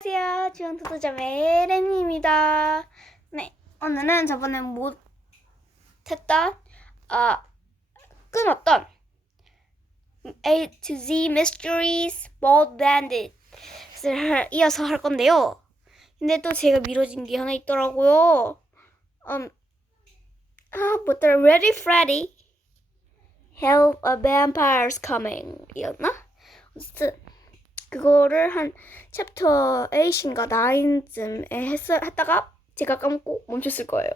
안녕하세요. 지원토도점의 렌입니다. 네, 오늘은 저번에 못했던, 끊었던 AtoZ Mysteries Bold Bandit을 이어서 할 건데요. 근데 또 제가 미뤄진 게 하나 있더라고요. 뭐더라? Ready Freddy, Help a Vampire's Coming 이었나? 어쨌든 그거를 한 챕터 8인가 9쯤에 했다가 제가 까먹고 멈췄을 거예요.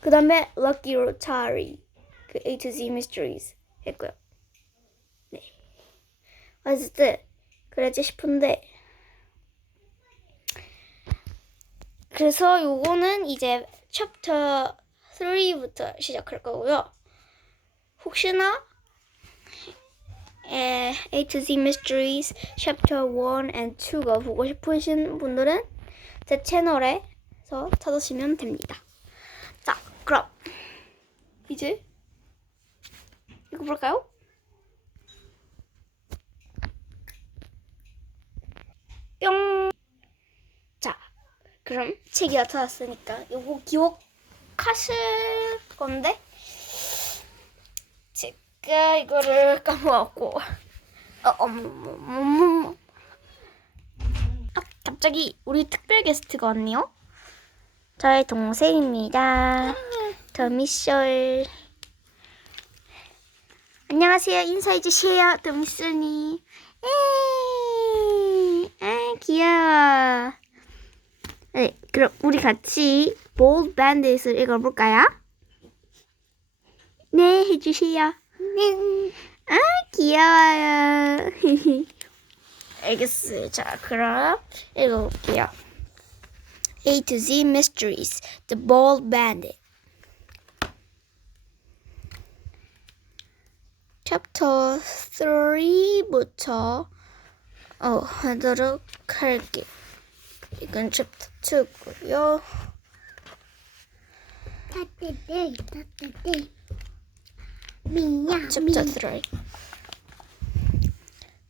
그 다음에 Lucky Rotary, 그 AtoZ Mysteries 했고요. 네. 어쨌든 그랬지 싶은데, 그래서 요거는 이제 챕터 3부터 시작할 거고요. 혹시나 AtoZ Mysteries Chapter 1 and 2가 보고 싶으신 분들은 제 채널에서 찾으시면 됩니다. 자, 그럼 이제 읽어볼까요? 뿅! 자, 그럼 책이 나타났으니까 요거 기억하실 건데 제가 이거를 까먹었고 갑자기 우리 특별 게스트가 왔네요. 저의 동생입니다. 더미솔. 안녕하세요. 인사해주세요. 더미솔님. 귀여워. 네, 그럼 우리 같이 Bold Bandit을 읽어볼까요? 네, 해주세요. 귀여워요. 알겠어요. 자, 그럼 읽어볼게요. AtoZ Mysteries, The Bold Bandit. Chapter 3부터 하도록 할게요. 이건 Chapter 2고요. Chapter 3.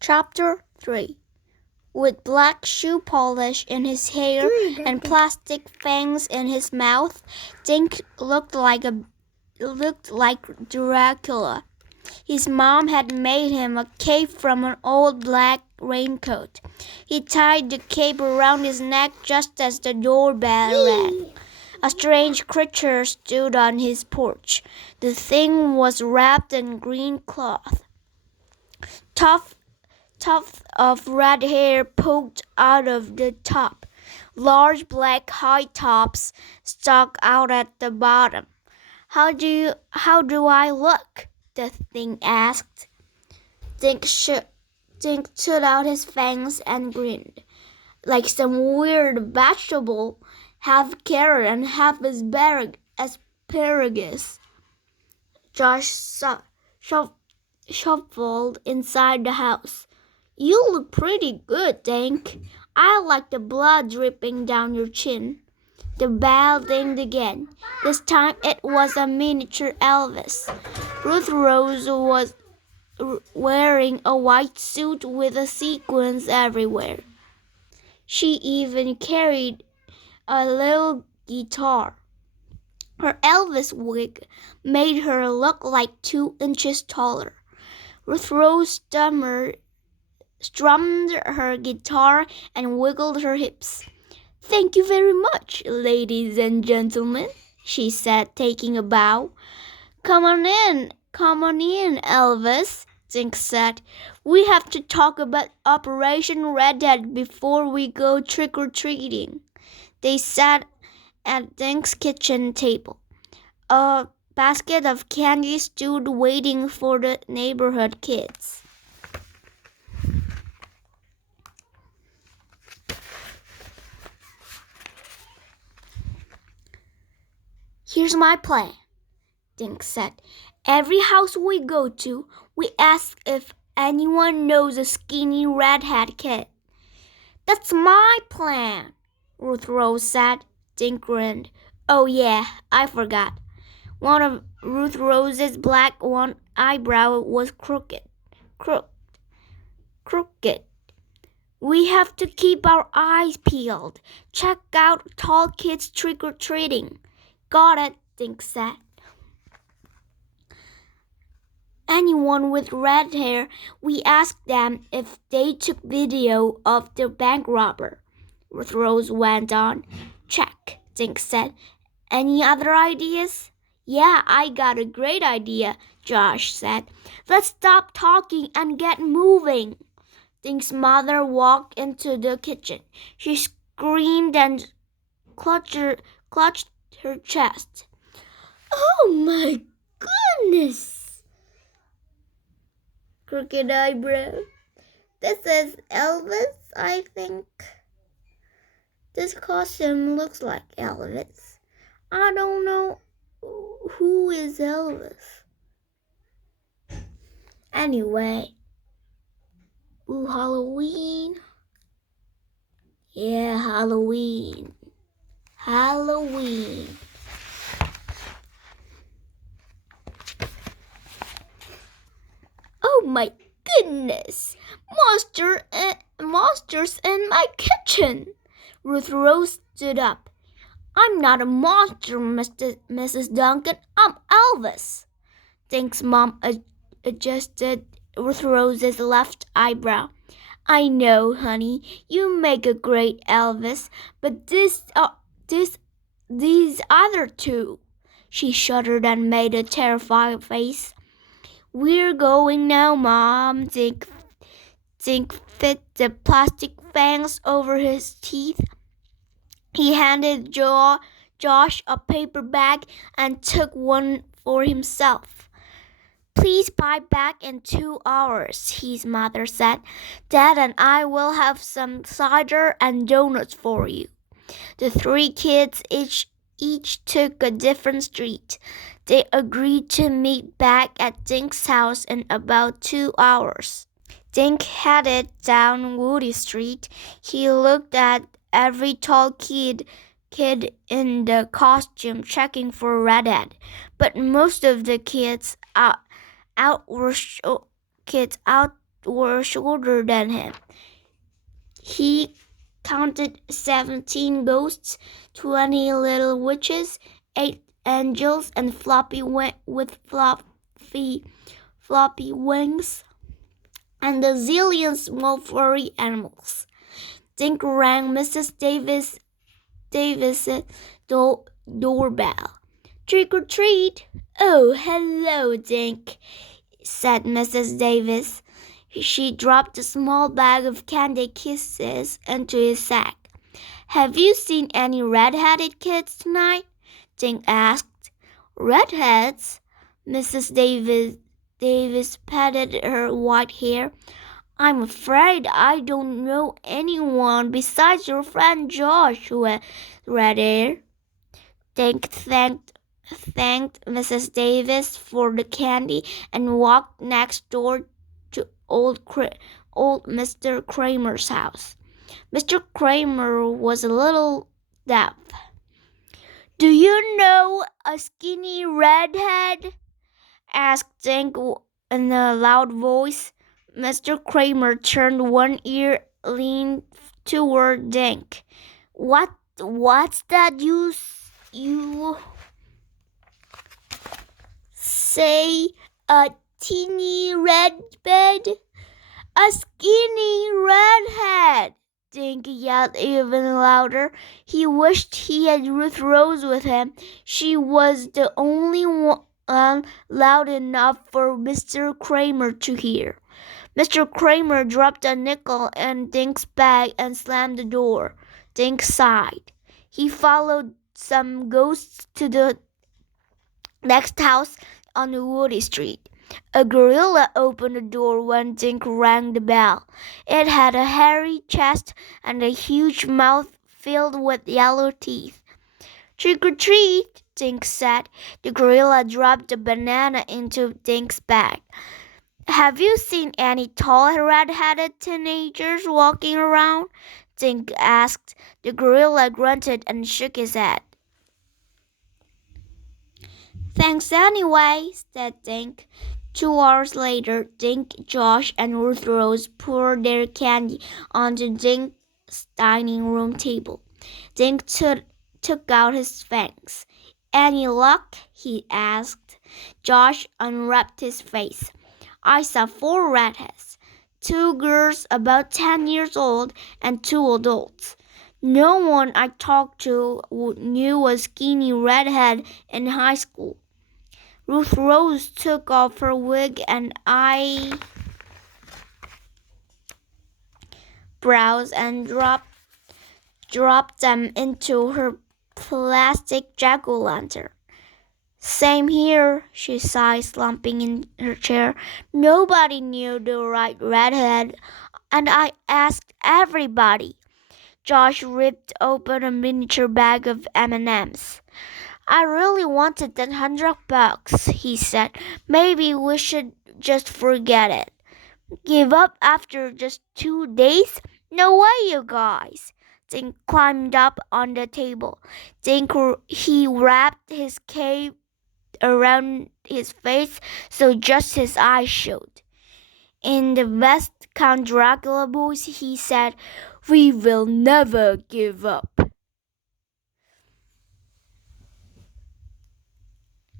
Chapter 3. With black shoe polish in his hair and plastic fangs in his mouth, Dink looked like Dracula. His mom had made him a cape from an old black raincoat. He tied the cape around his neck just as the doorbell rang. A strange creature stood on his porch. The thing was wrapped in green cloth. Tufts of red hair poked out of the top. Large black high tops stuck out at the bottom. How do I look? The thing asked. Dink took out his fangs and grinned, like some weird vegetable, half carrot and half asparagus. Josh shuffled inside the house. You look pretty good, Dink. I like the blood dripping down your chin. The bell dinged again. This time it was a miniature Elvis. Ruth Rose was wearing a white suit with sequins everywhere. She even carried a little guitar. Her Elvis wig made her look like 2 inches taller. Ruth Rose strummed her guitar and wiggled her hips. Thank you very much, ladies and gentlemen, she said, taking a bow. Come on in, Elvis, Dink said. We have to talk about Operation Redhead before we go trick-or-treating. They sat at Dink's kitchen table. A basket of candy stood waiting for the neighborhood kids. Here's my plan, Dink said. Every house we go to, we ask if anyone knows a skinny redhead kid. That's my plan, Ruth Rose said. Dink grinned. Oh yeah, I forgot. One of Ruth Rose's black one eyebrow was crooked. We have to keep our eyes peeled. Check out tall kids trick-or-treating. Got it, Dink said. Anyone with red hair, we asked them if they took video of the bank robber. Rose went on. Check, Dink said. Any other ideas? Yeah, I got a great idea, Josh said. Let's stop talking and get moving. Dink's mother walked into the kitchen. She screamed and clutched her chest. Oh my goodness! Crooked eyebrow. This is Elvis, I think. This costume looks like Elvis. I don't know who is Elvis. Anyway. Ooh, Halloween. Yeah, Halloween. Halloween. Oh my goodness! Monsters in my kitchen! Ruth Rose stood up. I'm not a monster, Mrs. Duncan. I'm Elvis. Dink's mom adjusted Ruth Rose's left eyebrow. I know, honey, you make a great Elvis, but these other two. She shuddered and made a terrified face. We're going now, Mom. Dink fit the plastic fangs over his teeth. He handed Josh a paper bag and took one for himself. Please buy back in 2 hours, his mother said. Dad and I will have some cider and donuts for you. The three kids each took a different street. They agreed to meet back at Dink's house in about 2 hours. Dink headed down Woody Street. He looked at every tall kid in the costume checking for a redhead, but most of the kids were shorter than him. He counted 17 ghosts, 20 little witches, 8 angels, and floppy wings, and a zillion small furry animals. Dink rang Mrs. Davis' doorbell. Trick or treat. Oh, hello, Dink, said Mrs. Davis. She dropped a small bag of candy kisses into his sack. Have you seen any red-headed kids tonight? Dink asked. Redheads? Mrs. Davis patted her white hair. I'm afraid I don't know anyone besides your friend Josh who has red hair. Dink thanked Mrs. Davis for the candy and walked next door to old Mr. Kramer's house. Mr. Kramer was a little deaf. Do you know a skinny redhead? Asked Dink in a loud voice. Mr. Kramer turned one ear, leaned toward Dink. What's that you say? A teeny red bed? A skinny redhead! Dink yelled even louder. He wished he had Ruth Rose with him. She was the only one loud enough for Mr. Kramer to hear. Mr. Kramer dropped a nickel in Dink's bag and slammed the door. Dink sighed. He followed some ghosts to the next house on Woody Street. A gorilla opened the door when Dink rang the bell. It had a hairy chest and a huge mouth filled with yellow teeth. Trick or treat, Dink said. The gorilla dropped a banana into Dink's bag. Have you seen any tall red-headed teenagers walking around? Dink asked. The gorilla grunted and shook his head. Thanks anyway, said Dink. 2 hours later, Dink, Josh, and Ruth Rose poured their candy onto Dink's dining room table. Dink took out his fangs. "Any luck?" he asked. Josh unwrapped his face. "I saw 4 redheads. 2 girls about 10 years old and 2 adults. No one I talked to knew a skinny redhead in high school." Ruth Rose took off her wig and eyebrows and dropped them into her plastic jack-o'-lantern. "Same here," she sighed, slumping in her chair. "Nobody knew the right redhead, and I asked everybody." Josh ripped open a miniature bag of M&Ms. "I really wanted that $100, he said. "Maybe we should just forget it." "Give up after just 2 days? No way, you guys." Dink climbed up on the table. He wrapped his cape around his face so just his eyes showed. In the best Count Dracula voice, he said, "We will never give up."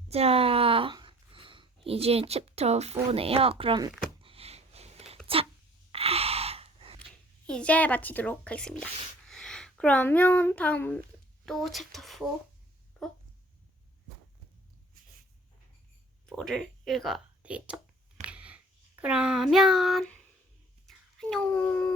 자, 이제 챕터 4네요. 그럼 자, 이제 마치도록 하겠습니다. 그러면 다음 또 챕터 4를 읽어야 되겠죠? 그러면 안녕.